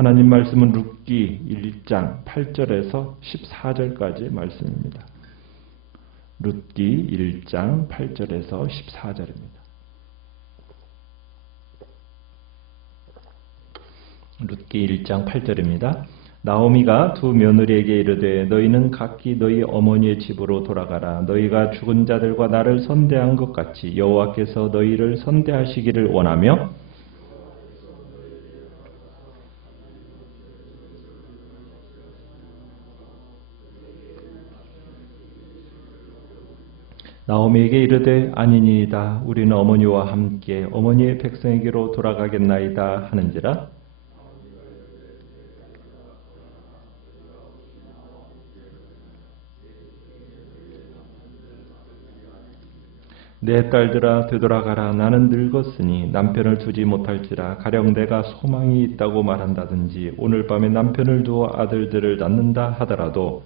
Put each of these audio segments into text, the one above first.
하나님 말씀은 룻기 1장 8절에서 14절까지 말씀입니다. 룻기 1장 8절에서 14절입니다. 룻기 1장 8절입니다. 나오미가 두 며느리에게 이르되 너희는 각기 너희 어머니의 집으로 돌아가라. 너희가 죽은 자들과 나를 선대한 것 같이 여호와께서 너희를 선대하시기를 원하며 나오미에게 이르되 아니니이다. 우리는 어머니와 함께 어머니의 백성에게로 돌아가겠나이다 하는지라. 내 딸들아 되돌아가라. 나는 늙었으니 남편을 두지 못할지라. 가령 내가 소망이 있다고 말한다든지 오늘 밤에 남편을 두어 아들들을 낳는다 하더라도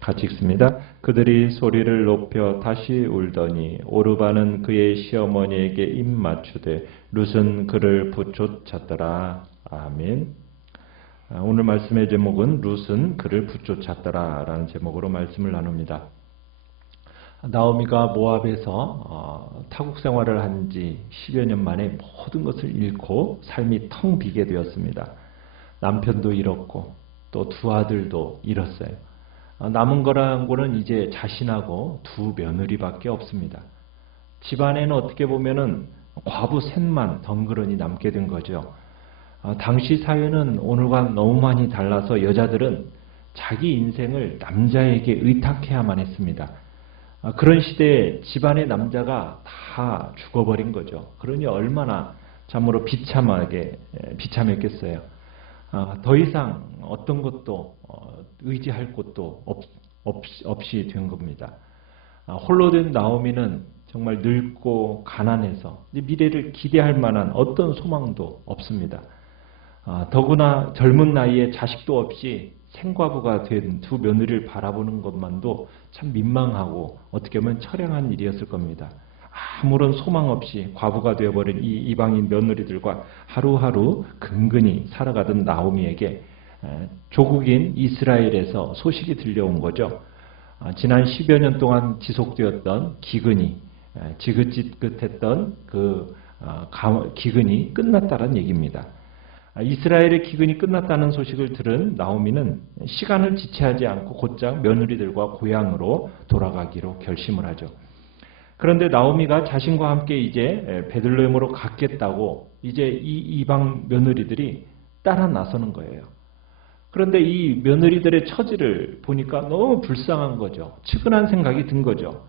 같이 읽습니다. 그들이 소리를 높여 다시 울더니 오르바는 그의 시어머니에게 입 맞추되 룻은 그를 붙쫓았더라. 아멘. 오늘 말씀의 제목은 룻은 그를 붙쫓았더라 라는 제목으로 말씀을 나눕니다. 나오미가 모압에서 타국 생활을 한 지 10여 년 만에 모든 것을 잃고 삶이 텅 비게 되었습니다. 남편도 잃었고 또 두 아들도 잃었어요. 남은 거는 이제 자신하고 두 며느리밖에 없습니다. 집안에는 어떻게 보면은 과부 셋만 덩그러니 남게 된 거죠. 당시 사회는 오늘과 너무 많이 달라서 여자들은 자기 인생을 남자에게 의탁해야만 했습니다. 그런 시대에 집안의 남자가 다 죽어버린 거죠. 그러니 얼마나 참으로 비참했겠어요. 더 이상 어떤 것도 의지할 곳도 없이 된 겁니다. 홀로 된 나오미는 정말 늙고 가난해서 미래를 기대할 만한 어떤 소망도 없습니다. 더구나 젊은 나이에 자식도 없이 생과부가 된 두 며느리를 바라보는 것만도 참 민망하고 어떻게 보면 처량한 일이었을 겁니다. 아무런 소망 없이 과부가 되어버린 이 이방인 며느리들과 하루하루 근근히 살아가던 나오미에게 조국인 이스라엘에서 소식이 들려온 거죠. 지난 10여 년 동안 지속되었던 기근이, 지긋지긋했던 그 기근이 끝났다는 얘기입니다. 이스라엘의 기근이 끝났다는 소식을 들은 나오미는 시간을 지체하지 않고 곧장 며느리들과 고향으로 돌아가기로 결심을 하죠. 그런데 나오미가 자신과 함께 이제 베들레헴으로 갔겠다고 이제 이 이방 며느리들이 따라 나서는 거예요. 그런데 이 며느리들의 처지를 보니까 너무 불쌍한 거죠. 측은한 생각이 든 거죠.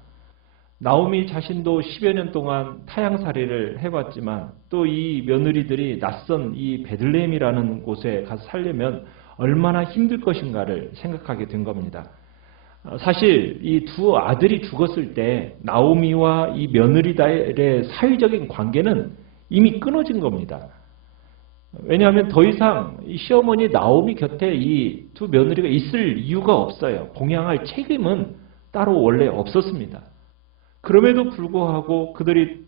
나오미 자신도 10여 년 동안 타향살이를 해봤지만 또 이 며느리들이 낯선 이 베들레헴이라는 곳에 가서 살려면 얼마나 힘들 것인가를 생각하게 된 겁니다. 사실 이 두 아들이 죽었을 때 나오미와 이 며느리들의 사회적인 관계는 이미 끊어진 겁니다. 왜냐하면 더 이상 이 시어머니 나오미 곁에 이 두 며느리가 있을 이유가 없어요. 봉양할 책임은 따로 원래 없었습니다. 그럼에도 불구하고 그들이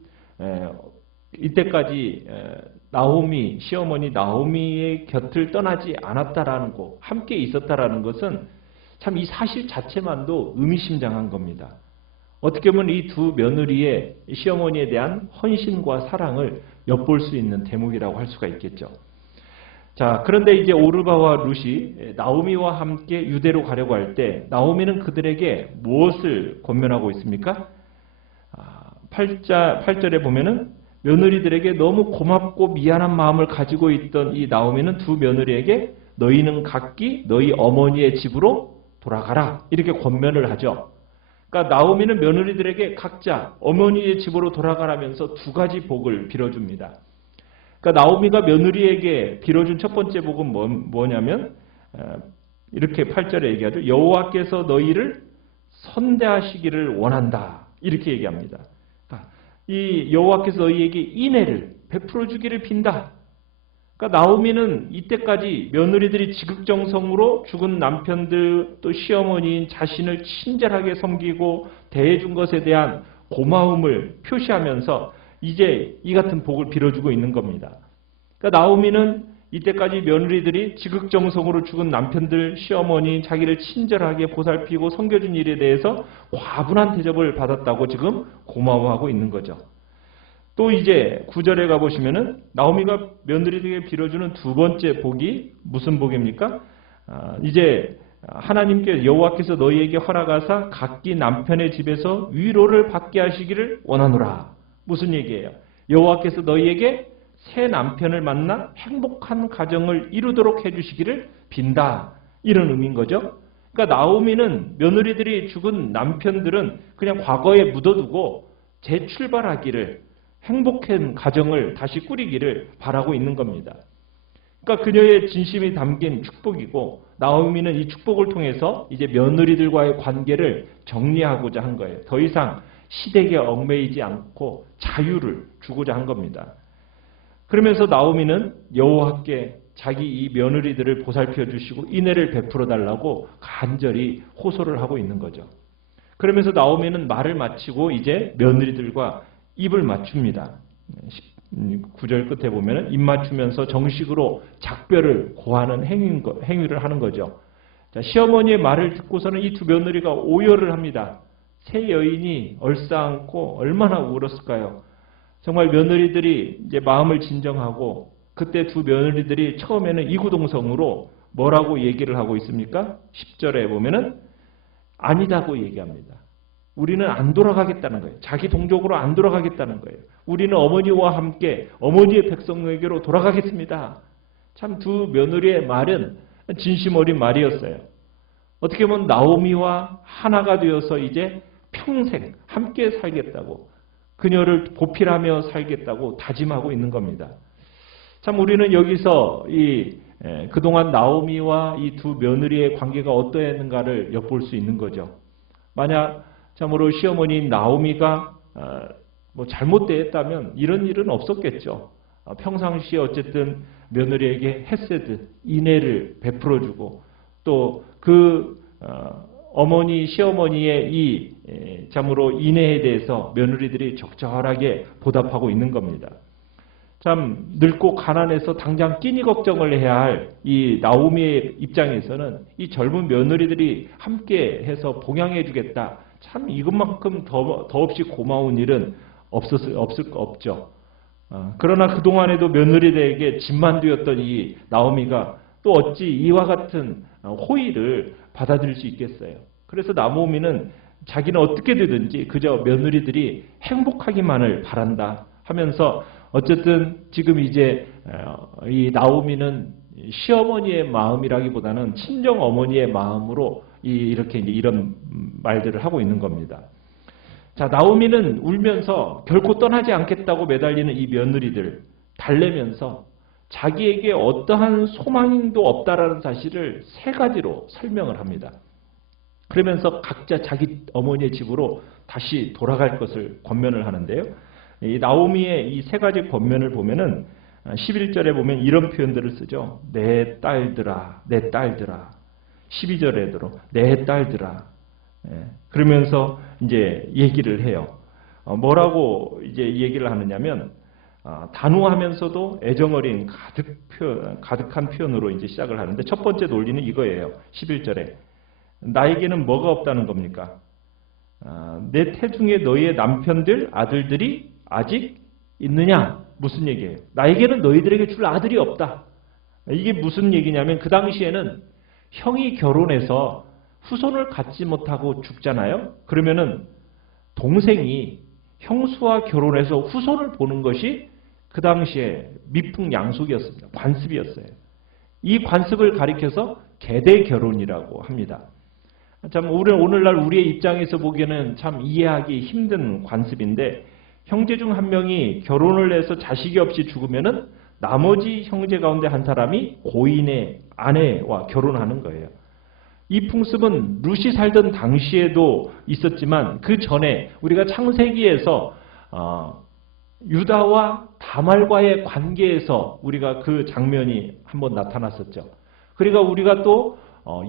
이때까지 나오미, 시어머니 나오미의 곁을 떠나지 않았다라는 것, 함께 있었다라는 것은 참 이 사실 자체만도 의미심장한 겁니다. 어떻게 보면 이 두 며느리의 시어머니에 대한 헌신과 사랑을 엿볼 수 있는 대목이라고 할 수가 있겠죠. 자, 그런데 이제 오르바와 룻이 나오미와 함께 유대로 가려고 할 때 나오미는 그들에게 무엇을 권면하고 있습니까? 8절에 보면은 며느리들에게 너무 고맙고 미안한 마음을 가지고 있던 이 나오미는 두 며느리에게 너희는 각기 너희 어머니의 집으로 돌아가라 이렇게 권면을 하죠. 그러니까 나오미는 며느리들에게 각자 어머니의 집으로 돌아가라면서 두 가지 복을 빌어줍니다. 그러니까 나오미가 며느리에게 빌어준 첫 번째 복은 뭐냐면 이렇게 8절에 얘기하죠. 여호와께서 너희를 선대하시기를 원한다 이렇게 얘기합니다. 이 여호와께서 너희에게 인애를 베풀어 주기를 빈다. 그러니까 나오미는 이때까지 며느리들이 지극정성으로 죽은 남편들 또 시어머니인 자신을 친절하게 섬기고 대해준 것에 대한 고마움을 표시하면서 이제 이 같은 복을 빌어주고 있는 겁니다. 그러니까 나오미는 이때까지 며느리들이 지극정성으로 죽은 남편들, 시어머니, 자기를 친절하게 보살피고 섬겨준 일에 대해서 과분한 대접을 받았다고 지금 고마워하고 있는 거죠. 또 이제 9절에 가보시면은 나오미가 며느리들에게 빌어주는 두 번째 복이 무슨 복입니까? 이제 하나님께 여호와께서 너희에게 허락하사 각기 남편의 집에서 위로를 받게 하시기를 원하노라. 무슨 얘기예요? 여호와께서 너희에게 새 남편을 만나 행복한 가정을 이루도록 해주시기를 빈다. 이런 의미인 거죠. 그러니까 나오미는 며느리들이 죽은 남편들은 그냥 과거에 묻어두고 재출발하기를, 행복한 가정을 다시 꾸리기를 바라고 있는 겁니다. 그러니까 그녀의 진심이 담긴 축복이고 나오미는 이 축복을 통해서 이제 며느리들과의 관계를 정리하고자 한 거예요. 더 이상 시댁에 얽매이지 않고 자유를 주고자 한 겁니다. 그러면서 나오미는 여호와께 자기 이 며느리들을 보살펴 주시고 인애를 베풀어 달라고 간절히 호소를 하고 있는 거죠. 그러면서 나오미는 말을 마치고 이제 며느리들과 입을 맞춥니다. 9절 끝에 보면 입 맞추면서 정식으로 작별을 고하는 행위를 하는 거죠. 자, 시어머니의 말을 듣고서는 이 두 며느리가 오열을 합니다. 새 여인이 얼싸안고 얼마나 울었을까요? 정말 며느리들이 이제 마음을 진정하고 그때 두 며느리들이 처음에는 이구동성으로 뭐라고 얘기를 하고 있습니까? 10절에 보면은 아니다고 얘기합니다. 우리는 안 돌아가겠다는 거예요. 자기 동족으로 안 돌아가겠다는 거예요. 우리는 어머니와 함께 어머니의 백성에게로 돌아가겠습니다. 참 두 며느리의 말은 진심 어린 말이었어요. 어떻게 보면 나오미와 하나가 되어서 이제 평생 함께 살겠다고, 그녀를 보필하며 살겠다고 다짐하고 있는 겁니다. 참 우리는 여기서 그동안 나오미와 이 두 며느리의 관계가 어떠했는가를 엿볼 수 있는 거죠. 만약 참으로 시어머니인 나오미가 뭐 잘못되었다면 이런 일은 없었겠죠. 평상시에 어쨌든 며느리에게 헤세드, 인애를 베풀어주고 또 그 어머니, 시어머니의 이 참으로 인애에 대해서 며느리들이 적절하게 보답하고 있는 겁니다. 참 늙고 가난해서 당장 끼니 걱정을 해야 할 이 나오미의 입장에서는 이 젊은 며느리들이 함께해서 봉양해 주겠다. 참 이것만큼 더없이 고마운 일은 없죠. 그러나 그동안에도 며느리들에게 짐만 되었던 이 나오미가 또 어찌 이와 같은 호의를 받아들일 수 있겠어요. 그래서 나오미는 자기는 어떻게 되든지 그저 며느리들이 행복하기만을 바란다 하면서 어쨌든 지금 이제 이 나오미는 시어머니의 마음이라기보다는 친정 어머니의 마음으로 이렇게 이제 이런 말들을 하고 있는 겁니다. 자, 나오미는 울면서 결코 떠나지 않겠다고 매달리는 이 며느리들 달래면서 자기에게 어떠한 소망도 없다라는 사실을 세 가지로 설명을 합니다. 그러면서 각자 자기 어머니의 집으로 다시 돌아갈 것을 권면을 하는데요. 이 나오미의 이 세 가지 권면을 보면은 11절에 보면 이런 표현들을 쓰죠. 내 딸들아, 내 딸들아. 12절에도 내 딸들아. 그러면서 이제 얘기를 해요. 뭐라고 이제 얘기를 하느냐면 단호하면서도 애정어린 가득한 표현으로 이제 시작을 하는데 첫 번째 논리는 이거예요. 11절에 나에게는 뭐가 없다는 겁니까? 내 태중에 너희의 남편들, 아들들이 아직 있느냐? 무슨 얘기예요? 나에게는 너희들에게 줄 아들이 없다. 이게 무슨 얘기냐면 그 당시에는 형이 결혼해서 후손을 갖지 못하고 죽잖아요. 그러면은 동생이 형수와 결혼해서 후손을 보는 것이 그 당시에 미풍양속이었습니다. 관습이었어요. 이 관습을 가리켜서 계대 결혼이라고 합니다. 참 오늘날 우리의 입장에서 보기에는 참 이해하기 힘든 관습인데 형제 중 한 명이 결혼을 해서 자식이 없이 죽으면은 나머지 형제 가운데 한 사람이 고인의 아내와 결혼하는 거예요. 이 풍습은 룻이 살던 당시에도 있었지만 그 전에 우리가 창세기에서 유다와 다말과의 관계에서 우리가 그 장면이 한번 나타났었죠. 그러니까 우리가 또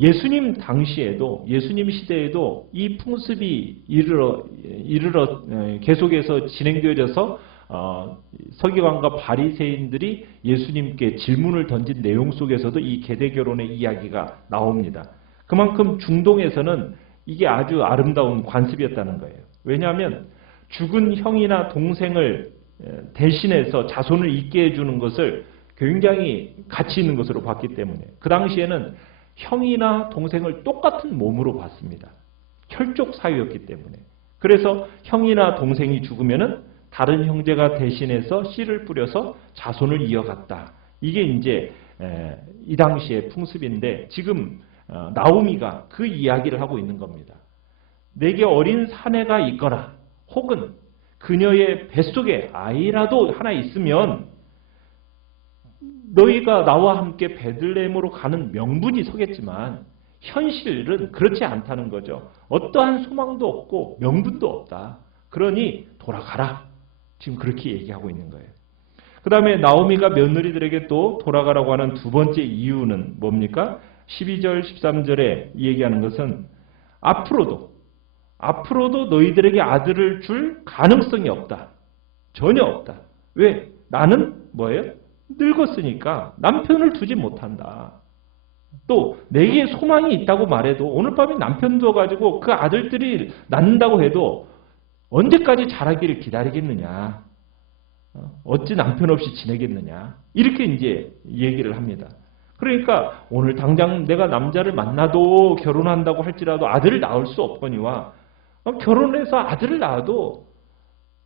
예수님 당시에도, 예수님 시대에도 이 풍습이 계속해서 진행되어져서 서기관과 바리새인들이 예수님께 질문을 던진 내용 속에서도 이 계대 결혼의 이야기가 나옵니다. 그만큼 중동에서는 이게 아주 아름다운 관습이었다는 거예요. 왜냐하면 죽은 형이나 동생을 대신해서 자손을 잇게 해주는 것을 굉장히 가치 있는 것으로 봤기 때문에 그 당시에는 형이나 동생을 똑같은 몸으로 봤습니다. 혈족 사유였기 때문에. 그래서 형이나 동생이 죽으면은 다른 형제가 대신해서 씨를 뿌려서 자손을 이어갔다. 이게 이제 이 당시의 풍습인데 지금 나오미가 그 이야기를 하고 있는 겁니다. 내게 어린 사내가 있거나 혹은 그녀의 뱃속에 아이라도 하나 있으면 너희가 나와 함께 베들레헴으로 가는 명분이 서겠지만 현실은 그렇지 않다는 거죠. 어떠한 소망도 없고 명분도 없다. 그러니 돌아가라. 지금 그렇게 얘기하고 있는 거예요. 그 다음에 나오미가 며느리들에게 또 돌아가라고 하는 두 번째 이유는 뭡니까? 12절, 13절에 얘기하는 것은 앞으로도 너희들에게 아들을 줄 가능성이 없다. 전혀 없다. 왜? 나는 뭐예요? 늙었으니까 남편을 두지 못한다. 또 내게 소망이 있다고 말해도 오늘 밤에 남편 두어가지고 그 아들들이 낳는다고 해도 언제까지 자라기를 기다리겠느냐. 어찌 남편 없이 지내겠느냐. 이렇게 이제 얘기를 합니다. 그러니까 오늘 당장 내가 남자를 만나도 결혼한다고 할지라도 아들을 낳을 수 없거니와 결혼해서 아들을 낳아도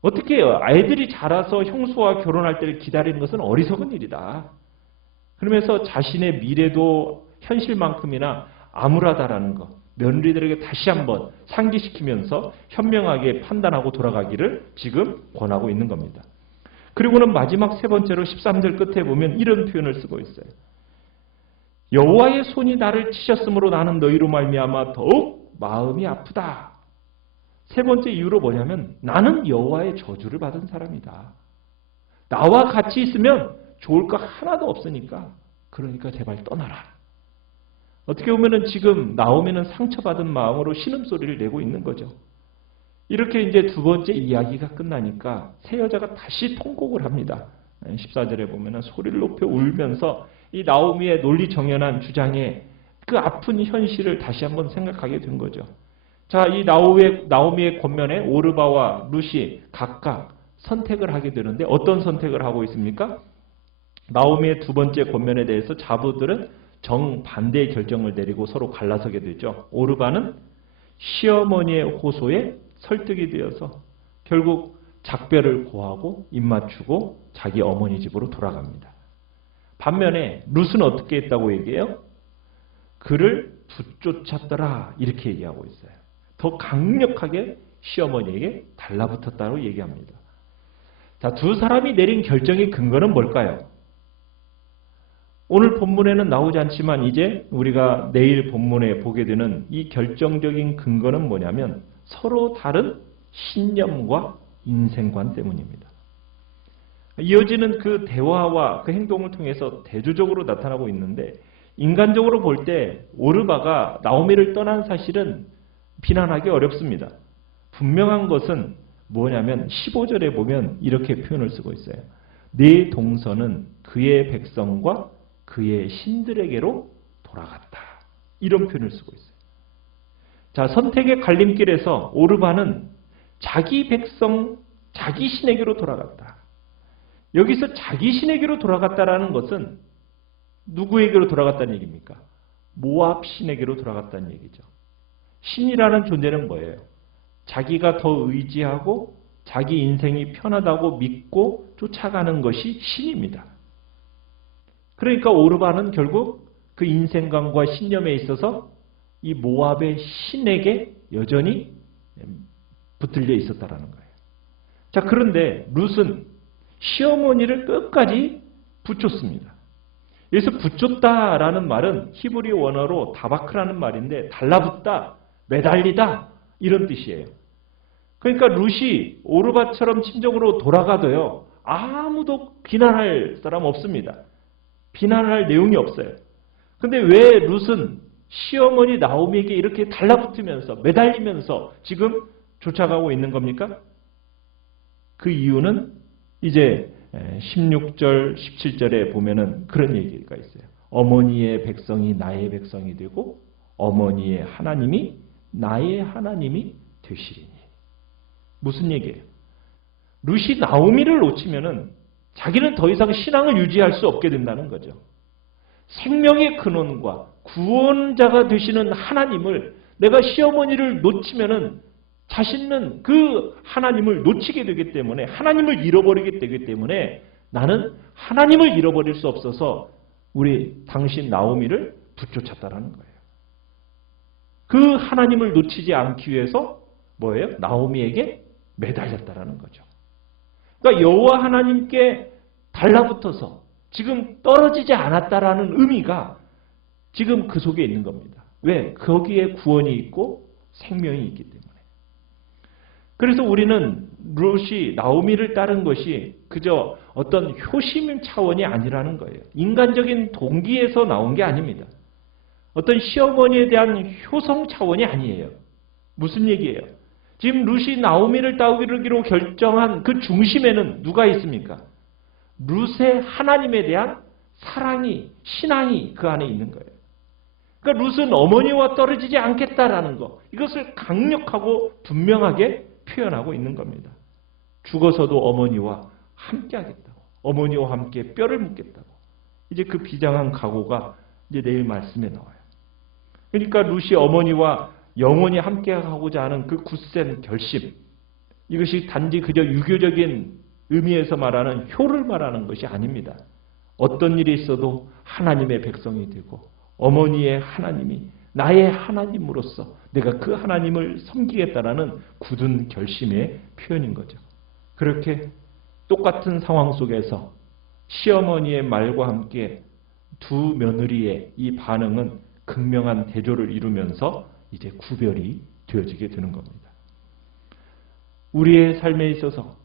어떻게 해요? 아이들이 자라서 형수와 결혼할 때를 기다리는 것은 어리석은 일이다. 그러면서 자신의 미래도 현실만큼이나 암울하다라는 것, 며느리들에게 다시 한번 상기시키면서 현명하게 판단하고 돌아가기를 지금 권하고 있는 겁니다. 그리고는 마지막 세 번째로 13절 끝에 보면 이런 표현을 쓰고 있어요. 여호와의 손이 나를 치셨으므로 나는 너희로 말미암아 더욱 마음이 아프다. 세 번째 이유로 뭐냐면 나는 여호와의 저주를 받은 사람이다. 나와 같이 있으면 좋을 거 하나도 없으니까 그러니까 제발 떠나라. 어떻게 보면은 지금 나오미는 상처받은 마음으로 신음소리를 내고 있는 거죠. 이렇게 이제 두 번째 이야기가 끝나니까 새 여자가 다시 통곡을 합니다. 14절에 보면은 소리를 높여 울면서 이 나오미의 논리정연한 주장에 그 아픈 현실을 다시 한번 생각하게 된 거죠. 자, 이 나오미의 권면에 오르바와 룻이 각각 선택을 하게 되는데 어떤 선택을 하고 있습니까? 나오미의 두 번째 권면에 대해서 자부들은 정반대의 결정을 내리고 서로 갈라서게 되죠. 오르바는 시어머니의 호소에 설득이 되어서 결국 작별을 고하고 입맞추고 자기 어머니 집으로 돌아갑니다. 반면에 룻은 어떻게 했다고 얘기해요? 그를 붙쫓았더라 이렇게 얘기하고 있어요. 더 강력하게 시어머니에게 달라붙었다고 얘기합니다. 자, 두 사람이 내린 결정의 근거는 뭘까요? 오늘 본문에는 나오지 않지만 이제 우리가 내일 본문에 보게 되는 이 결정적인 근거는 뭐냐면 서로 다른 신념과 인생관 때문입니다. 이어지는 그 대화와 그 행동을 통해서 대조적으로 나타나고 있는데 인간적으로 볼 때 오르바가 나오미를 떠난 사실은 비난하기 어렵습니다. 분명한 것은 뭐냐면 15절에 보면 이렇게 표현을 쓰고 있어요. 네 동서는 그의 백성과 그의 신들에게로 돌아갔다. 이런 표현을 쓰고 있어요. 자, 선택의 갈림길에서 오르바는 자기 백성, 자기 신에게로 돌아갔다. 여기서 자기 신에게로 돌아갔다라는 것은 누구에게로 돌아갔다는 얘기입니까? 모압 신에게로 돌아갔다는 얘기죠. 신이라는 존재는 뭐예요? 자기가 더 의지하고 자기 인생이 편하다고 믿고 쫓아가는 것이 신입니다. 그러니까 오르바는 결국 그 인생관과 신념에 있어서 이 모압의 신에게 여전히 붙들려 있었다라는 거예요. 자, 그런데 룻은 시어머니를 끝까지 붙였습니다. 여기서 붙였다라는 말은 히브리 원어로 다바크라는 말인데 달라붙다, 매달리다 이런 뜻이에요. 그러니까 룻이 오르바처럼 친정으로 돌아가도요. 아무도 비난할 사람 없습니다. 비난할 내용이 없어요. 근데 왜 룻은 시어머니 나오미에게 이렇게 달라붙으면서 매달리면서 지금 쫓아가고 있는 겁니까? 그 이유는 이제 16절, 17절에 보면은 그런 얘기가 있어요. 어머니의 백성이 나의 백성이 되고 어머니의 하나님이 나의 하나님이 되시리니. 무슨 얘기예요? 룻이 나오미를 놓치면은 자기는 더 이상 신앙을 유지할 수 없게 된다는 거죠. 생명의 근원과 구원자가 되시는 하나님을 내가 시어머니를 놓치면은 자신은 그 하나님을 놓치게 되기 때문에 하나님을 잃어버리게 되기 때문에 나는 하나님을 잃어버릴 수 없어서 우리 당신 나오미를 붙쫓았다라는 거예요. 그 하나님을 놓치지 않기 위해서 뭐예요? 나오미에게 매달렸다라는 거죠. 그러니까 여호와 하나님께 달라붙어서 지금 떨어지지 않았다라는 의미가 지금 그 속에 있는 겁니다. 왜? 거기에 구원이 있고 생명이 있기 때문에. 그래서 우리는 룻이 나오미를 따른 것이 그저 어떤 효심 차원이 아니라는 거예요. 인간적인 동기에서 나온 게 아닙니다. 어떤 시어머니에 대한 효성 차원이 아니에요. 무슨 얘기예요? 지금 룻이 나오미를 따르기로 결정한 그 중심에는 누가 있습니까? 룻의 하나님에 대한 사랑이, 신앙이 그 안에 있는 거예요. 그러니까 룻은 어머니와 떨어지지 않겠다라는 거, 이것을 강력하고 분명하게 표현하고 있는 겁니다. 죽어서도 어머니와 함께 하겠다고, 어머니와 함께 뼈를 묻겠다고. 이제 그 비장한 각오가 이제 내일 말씀에 나와요. 그러니까 룻이 어머니와 영원히 함께 하고자 하는 그 굳센 결심, 이것이 단지 그저 유교적인 의미에서 말하는 효를 말하는 것이 아닙니다. 어떤 일이 있어도 하나님의 백성이 되고 어머니의 하나님이 나의 하나님으로서 내가 그 하나님을 섬기겠다라는 굳은 결심의 표현인 거죠. 그렇게 똑같은 상황 속에서 시어머니의 말과 함께 두 며느리의 이 반응은 극명한 대조를 이루면서 이제 구별이 되어지게 되는 겁니다. 우리의 삶에 있어서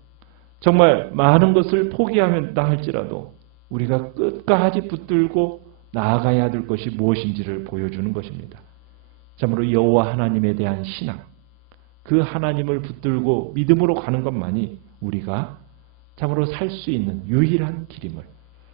정말 많은 것을 포기한다 할지라도 우리가 끝까지 붙들고 나아가야 될 것이 무엇인지를 보여주는 것입니다. 참으로 여호와 하나님에 대한 신앙, 그 하나님을 붙들고 믿음으로 가는 것만이 우리가 참으로 살 수 있는 유일한 길임을,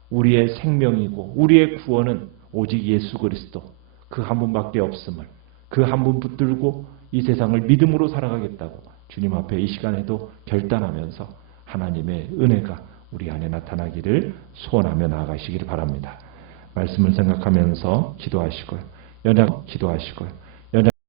우리의 생명이고 우리의 구원은 오직 예수 그리스도 그 한 분밖에 없음을, 그 한 분 붙들고 이 세상을 믿음으로 살아가겠다고 주님 앞에 이 시간에도 결단하면서 하나님의 은혜가 우리 안에 나타나기를 소원하며 나아가시기를 바랍니다. 말씀을 생각하면서 기도하시고요. 연약 기도하시고요.